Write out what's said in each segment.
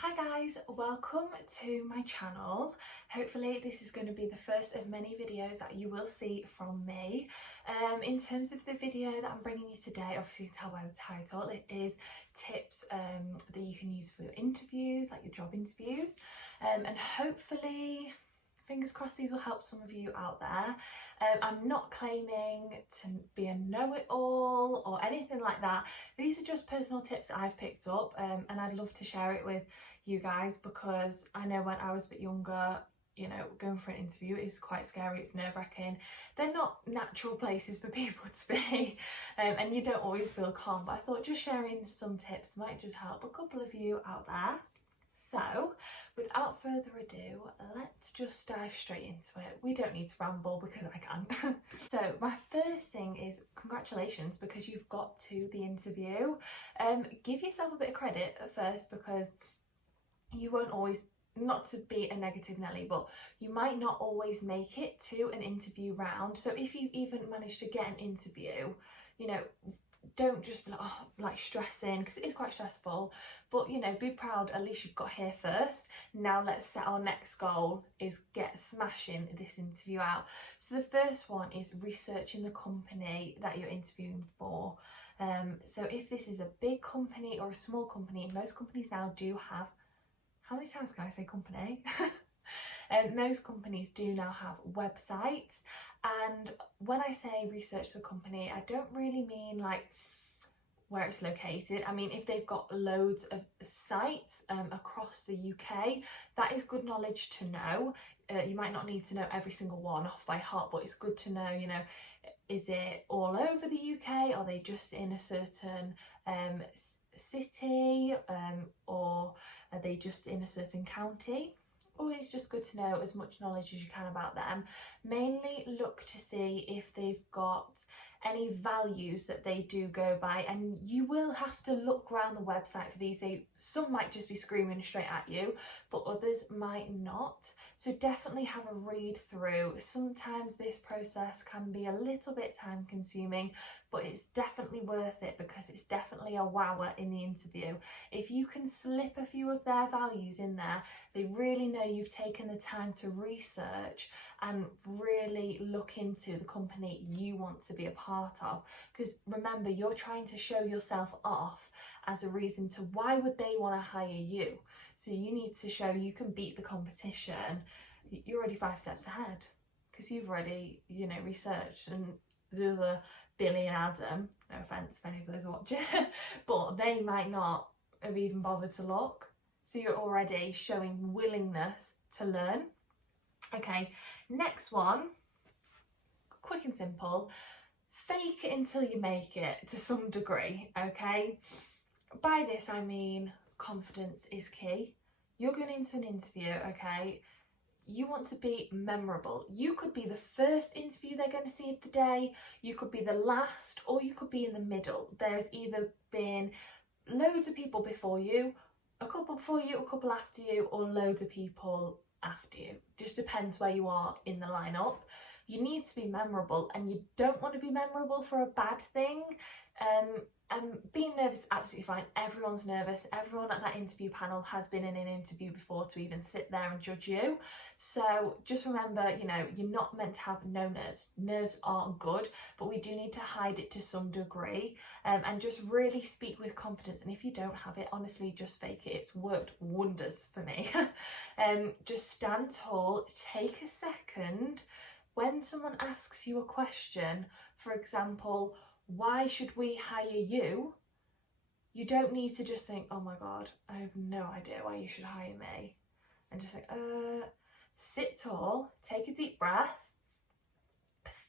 Hi guys, welcome to my channel. Hopefully this is going to be the first of many videos that you will see from me. In terms of the video that I'm bringing you today, obviously you can tell by the title, it is tips that you can use for your interviews, like your job interviews, and hopefully, fingers crossed, these will help some of you out there. I'm not claiming to be a know-it-all or anything like that. These are just personal tips I've picked up, and I'd love to share it with you guys because I know when I was a bit younger, going for an interview is quite scary, it's nerve-wracking. They're not natural places for people to be, and you don't always feel calm, but I thought just sharing some tips might just help a couple of you out there. So, without further ado, let's just dive straight into it. We don't need to ramble because I can. So, my first thing is congratulations because you've got to the interview. Give yourself a bit of credit at first because you won't always, not to be a negative Nelly, but you might not always make it to an interview round. So, if you even manage to get an interview, don't just be like stressing, because it is quite stressful, but be proud, at least you've got here first. Now let's set our next goal, is get smashing this interview out. So the first one is researching the company that you're interviewing for. So if this is a big company or a small company, most companies now do have, how many times can I say company? Most companies do now have websites, and when I say research the company, I don't really mean like where it's located. I mean, if they've got loads of sites across the UK, that is good knowledge to know. You might not need to know every single one off by heart, but it's good to know, is it all over the UK? Are they just in a certain city, or are they just in a certain county? Always just good to know as much knowledge as you can about them. Mainly look to see if they've got any values that they do go by, and you will have to look around the website for these. Some might just be screaming straight at you, but others might not. So definitely have a read through. Sometimes this process can be a little bit time consuming, but it's definitely worth it because it's definitely a wower in the interview. If you can slip a few of their values in there, they really know you've taken the time to research and really look into the company you want to be a part of. Because remember, you're trying to show yourself off as a reason to why would they want to hire you. So you need to show you can beat the competition. You're already 5 steps ahead because you've already, researched, and the other Billy and Adam, no offence if any of those are watching, but they might not have even bothered to look. So you're already showing willingness to learn. Okay, next one, quick and simple, fake it until you make it to some degree, okay? By this I mean confidence is key. You're going into an interview, okay? You want to be memorable. You could be the first interview they're going to see of the day, you could be the last, or you could be in the middle. There's either been loads of people before you, a couple before you, a couple after you, or loads of people after you. Just depends where you are in the lineup. You need to be memorable, and you don't want to be memorable for a bad thing. And being nervous is absolutely fine. Everyone's nervous. Everyone at that interview panel has been in an interview before to even sit there and judge you. So just remember, you're not meant to have no nerves. Nerves aren't good, but we do need to hide it to some degree, and just really speak with confidence. And if you don't have it, honestly, just fake it. It's worked wonders for me. Just stand tall, take a second. When someone asks you a question, for example, why should we hire you? You don't need to just think, oh my God, I have no idea why you should hire me. And just like, sit tall, take a deep breath,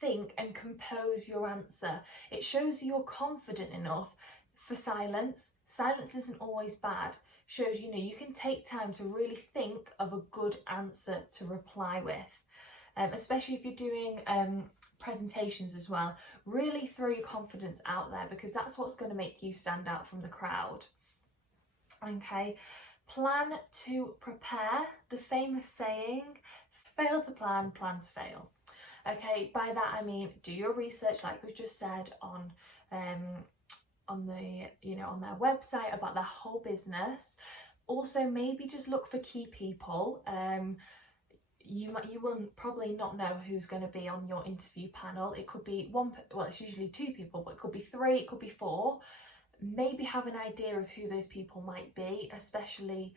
think and compose your answer. It shows you're confident enough for silence. Silence isn't always bad. Shows, you can take time to really think of a good answer to reply with. Especially if you're doing presentations as well, really throw your confidence out there because that's what's going to make you stand out from the crowd. Okay, plan to prepare. The famous saying, fail to plan, plan to fail. Okay, by that I mean do your research like we've just said on the on their website about their whole business. Also, maybe just look for key people. You will probably not know who's going to be on your interview panel. It could be one, well, it's usually 2 people, but it could be 3, it could be 4. Maybe have an idea of who those people might be, especially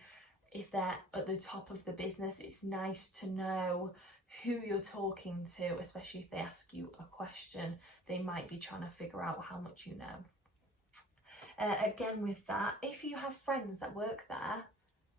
if they're at the top of the business. It's nice to know who you're talking to, especially if they ask you a question. They might be trying to figure out how much you know. Again, with that, if you have friends that work there,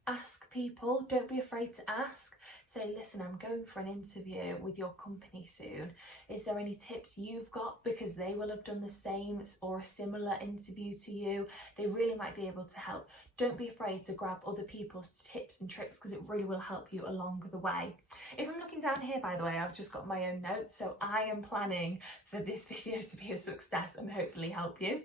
ask people. Don't be afraid to ask. Say, listen, I'm going for an interview with your company soon. Is there any tips you've got? Because they will have done the same or a similar interview to you. They really might be able to help. Don't be afraid to grab other people's tips and tricks, because it really will help you along the way. If I'm looking down here, by the way, I've just got my own notes, so I am planning for this video to be a success and hopefully help you.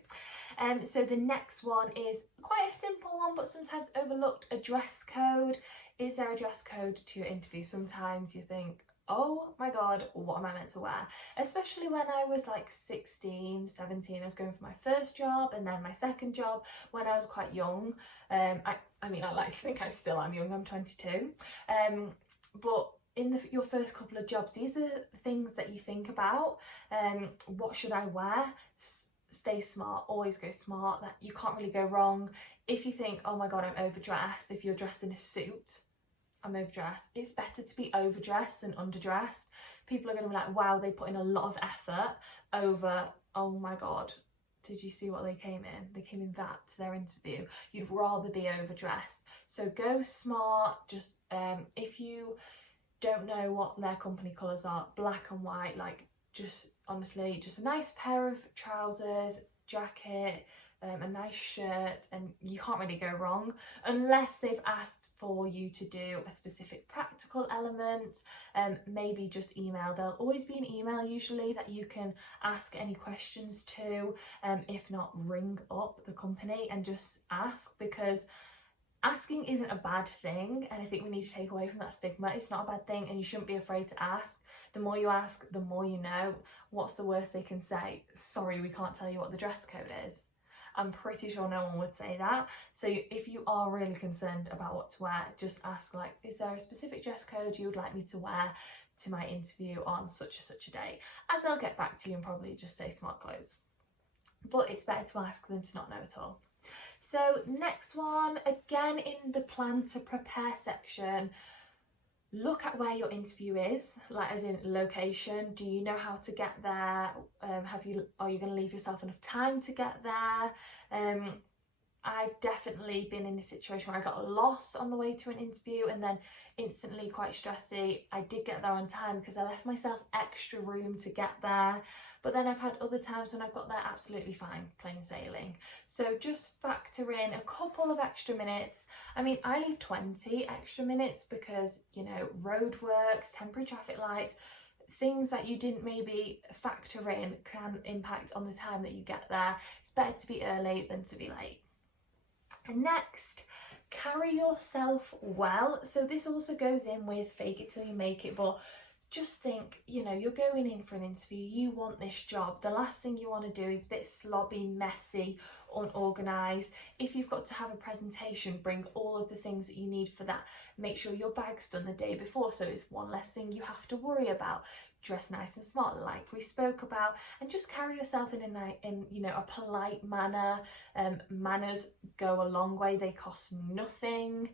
So the next one is quite a simple one, but sometimes overlooked: a dress code. Is there a dress code to your interview? Sometimes you think, oh my god, what am I meant to wear? Especially when I was like 16, 17, I was going for my first job and then my second job when I was quite young. I mean, I like to think I still am young, I'm 22. But in your first couple of jobs, these are the things that you think about. What should I wear? Stay smart, always go smart. That you can't really go wrong. If you think, oh my god, I'm overdressed, if you're dressed in a suit, I'm overdressed, it's better to be overdressed than underdressed. People are going to be like, wow, they put in a lot of effort over, oh my god, did you see what they came in? They came in that to their interview. You'd rather be overdressed. So go smart. Just if you don't know what their company colours are, black and white, like just honestly, just a nice pair of trousers, jacket, a nice shirt, and you can't really go wrong, unless they've asked for you to do a specific practical element. Maybe just email. There'll always be an email usually that you can ask any questions to. If not, ring up the company and just ask, because asking isn't a bad thing, and I think we need to take away from that stigma. It's not a bad thing, and you shouldn't be afraid to ask. The more you ask, the more you know. What's the worst they can say? Sorry, we can't tell you what the dress code is. I'm pretty sure no one would say that. So if you are really concerned about what to wear, just ask, like, is there a specific dress code you would like me to wear to my interview on such and such a day? And they'll get back to you and probably just say smart clothes. But it's better to ask than to not know at all. So next one, again in the plan to prepare section, look at where your interview is, like as in location. Do you know how to get there? Are you going to leave yourself enough time to get there? I've definitely been in a situation where I got lost on the way to an interview and then instantly quite stressy. I did get there on time because I left myself extra room to get there. But then I've had other times when I've got there absolutely fine, plain sailing. So just factor in a couple of extra minutes. I mean, I leave 20 extra minutes because, you know, roadworks, temporary traffic lights, things that you didn't maybe factor in can impact on the time that you get there. It's better to be early than to be late. And next, carry yourself well. So this also goes in with fake it till you make it, but just think, you know, you're going in for an interview, you want this job. The last thing you want to do is a bit sloppy, messy, unorganised. If you've got to have a presentation, bring all of the things that you need for that. Make sure your bag's done the day before, so it's one less thing you have to worry about. Dress nice and smart, like we spoke about, and just carry yourself in a polite manner. Manners go a long way. They cost nothing.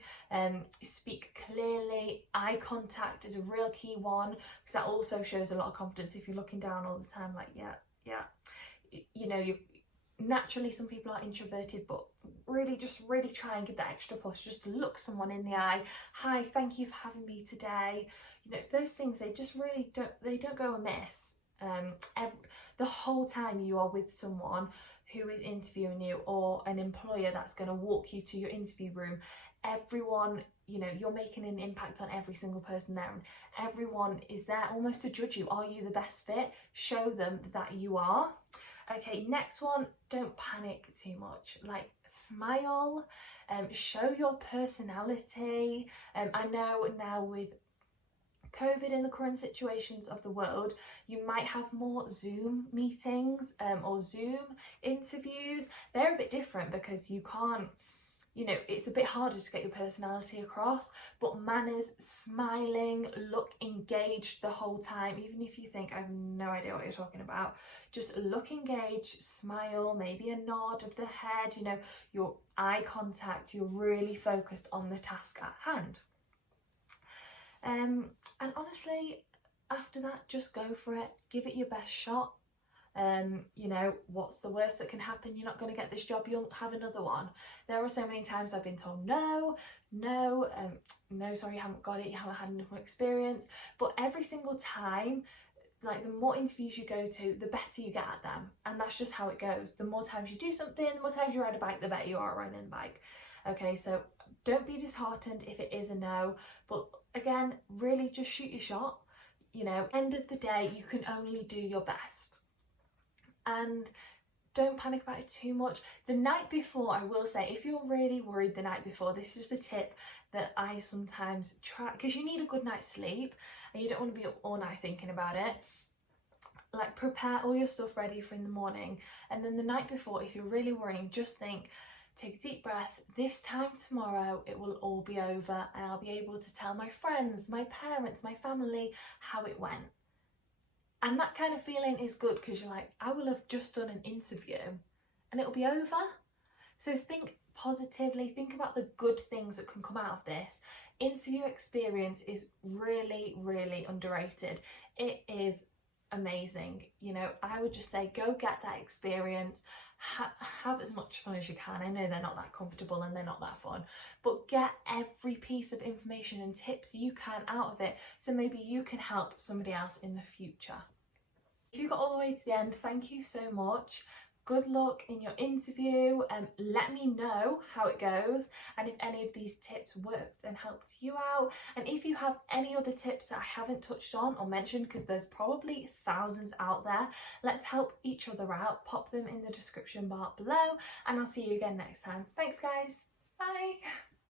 Speak clearly. Eye contact is a real key one, because that also shows a lot of confidence. If you're looking down all the time, like yeah, you know, you naturally, some people are introverted, but really try and give that extra push just to look someone in the eye. Hi, thank you for having me today. You know, those things, they just really don't go amiss. The whole time you are with someone who is interviewing you, or an employer that's going to walk you to your interview room, everyone, you know, you're making an impact on every single person there, and everyone is there almost to judge you. Are you the best fit? Show them that you are. Okay, next one, don't panic too much. Like, smile, show your personality. I know now with COVID and the current situations of the world, you might have more Zoom meetings or Zoom interviews. They're a bit different because you can't you know, it's a bit harder to get your personality across, but manners, smiling, look engaged the whole time, even if you think I have no idea what you're talking about, just look engaged, smile, maybe a nod of the head, you know, your eye contact, you're really focused on the task at hand. And honestly, after that, just go for it, give it your best shot. You know, what's the worst that can happen? You're not going to get this job, you'll have another one. There are so many times I've been told no, sorry, you haven't got it, you haven't had enough experience. But every single time, like, the more interviews you go to, the better you get at them, and that's just how it goes. The more times you do something, the more times you ride a bike, the better you are at riding a bike. Okay, so don't be disheartened if it is a no, but again, really just shoot your shot. You know, end of the day, you can only do your best. And don't panic about it too much. The night before, I will say, if you're really worried the night before, this is just a tip that I sometimes try, because you need a good night's sleep and you don't want to be up all night thinking about it. Like, prepare all your stuff ready for in the morning, and then the night before, if you're really worrying, just think, take a deep breath, this time tomorrow it will all be over and I'll be able to tell my friends, my parents, my family how it went. And that kind of feeling is good, because you're like, I will have just done an interview and it'll be over. So think positively, think about the good things that can come out of this. Interview experience is really, really underrated. It is amazing. You know, I would just say go get that experience, have as much fun as you can. I know they're not that comfortable and they're not that fun, but get every piece of information and tips you can out of it, so maybe you can help somebody else in the future. If you got all the way to the end, thank you so much. Good luck in your interview, and let me know how it goes and if any of these tips worked and helped you out. And if you have any other tips that I haven't touched on or mentioned, because there's probably thousands out there, let's help each other out. Pop them in the description bar below, and I'll see you again next time. Thanks guys, bye.